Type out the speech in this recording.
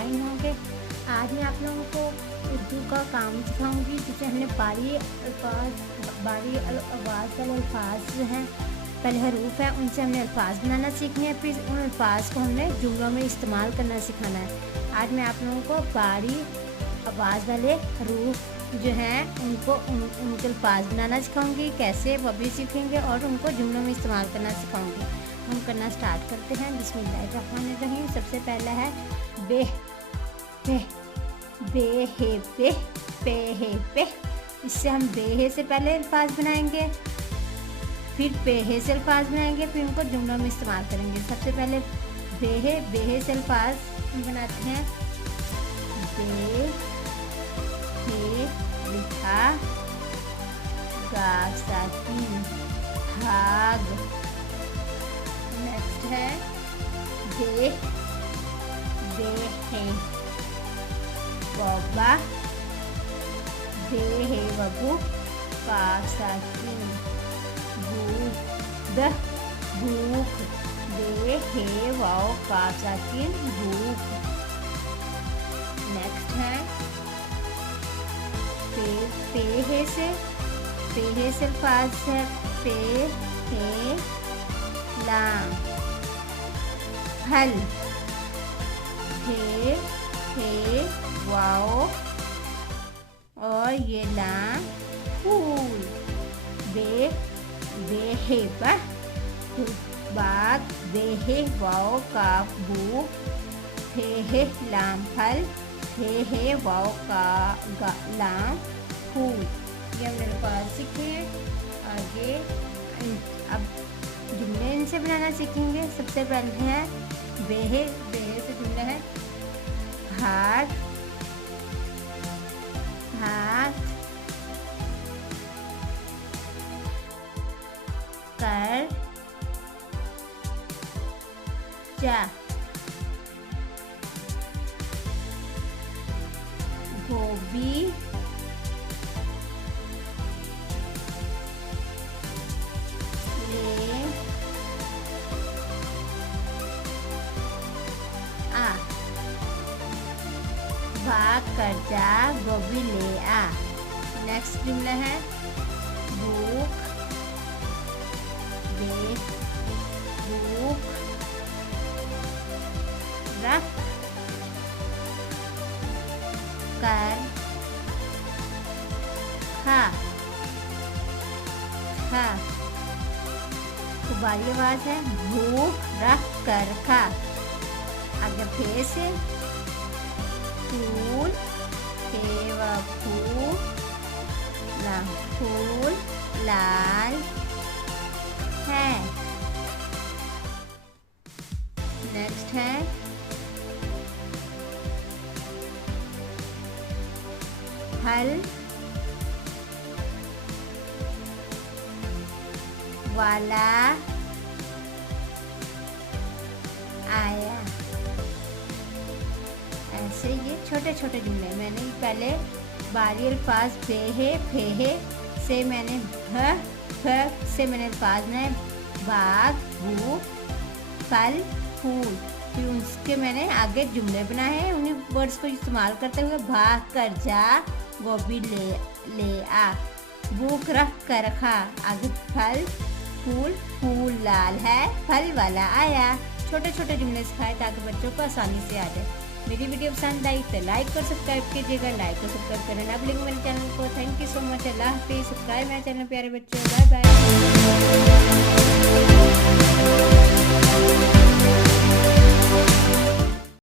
मुतमईन होंगे। आज मैं आप लोगों को उर्दू का काम सिखाऊंगी, जिसे हमने बारी आवाज़ वाले अल्फाज जो हैं, पहले हरूफ हैं, उनसे हमने अल्फाज बनाना सीखने हैं, फिर उन अल्फाज को हमने जुमलों में इस्तेमाल करना सिखाना है। आज मैं आप लोगों को बारी आवाज़ वाले हरूफ जो हैं उनके अल्फाज बनाना सिखाऊंगी, कैसे वो भी सीखेंगे, और उनको जुमलों में इस्तेमाल करना सिखाऊंगी। हम करना स्टार्ट करते हैं। बिस्मिल्लाहिर्रहमानिर्रहीम। सबसे पहला है बे पे बे हे पे हे पे। इससे हम बे हे से पहले अल्फाज बनाएंगे, फिर बे हे से अल्फाज बनाएंगे, फिर उनको जुमलों में इस्तेमाल करेंगे। सबसे पहले बे हे से अल्फाज हम बनाते हैं। बे हे लिखा, गाफ साकिन भाग। नेक्स्ट है बे है बौबा, बे है बबू, काफ साकिन भूख, बे है वाओ काफ साकिन भूख। नेक्स्ट है पे है से अल्फाज है पे है लाम फल, हे वाओ और ये लाम फूल। बे है बाग, बे है वाओ काफ भूख, हे लाम फल, हे वाओ का लाम फूल। ये हमने अल्फाज सीखे हैं। आगे अब जुमले इनसे बनाना सीखेंगे। सबसे पहले है बेहे से जुमला है हाथ कर जा, गोभी ले आ, भाग कर जा, गोभी ले आ। नेक्स्ट जुमला है भूख रख कर खा। बारी आवाज है भूख रख कर खा। आगे फे से फूल, फूल लाल है। नेक्स्ट है फल वाला आया। ऐसे ये छोटे छोटे जुमले मैंने पहले बारी अल्फाज बे है फे है से मैंने फ से मैंने अल्फाज बनाए बाग भूख फल फूल, फिर उसके मैंने आगे जुमले बनाए हैं। उन्हीं वर्ड्स को इस्तेमाल करते हुए भाग कर जा, गोभी ले आ, भूख रख कर खा। आगे फल फूल लाल है, फल वाला आया। छोटे छोटे जुमले सिखाए ताकि बच्चों को आसानी से आ जाए। मेरी वीडियो पसंद आई तो लाइक और सब्सक्राइब कीजिएगा। लाइक और सब्सक्राइब करना ना भूलिएगा मेरे चैनल को। Thank you so much. अल्लाह हाफिज़। सब्सक्राइब मेरे चैनल प्यारे बच्चों। Bye bye.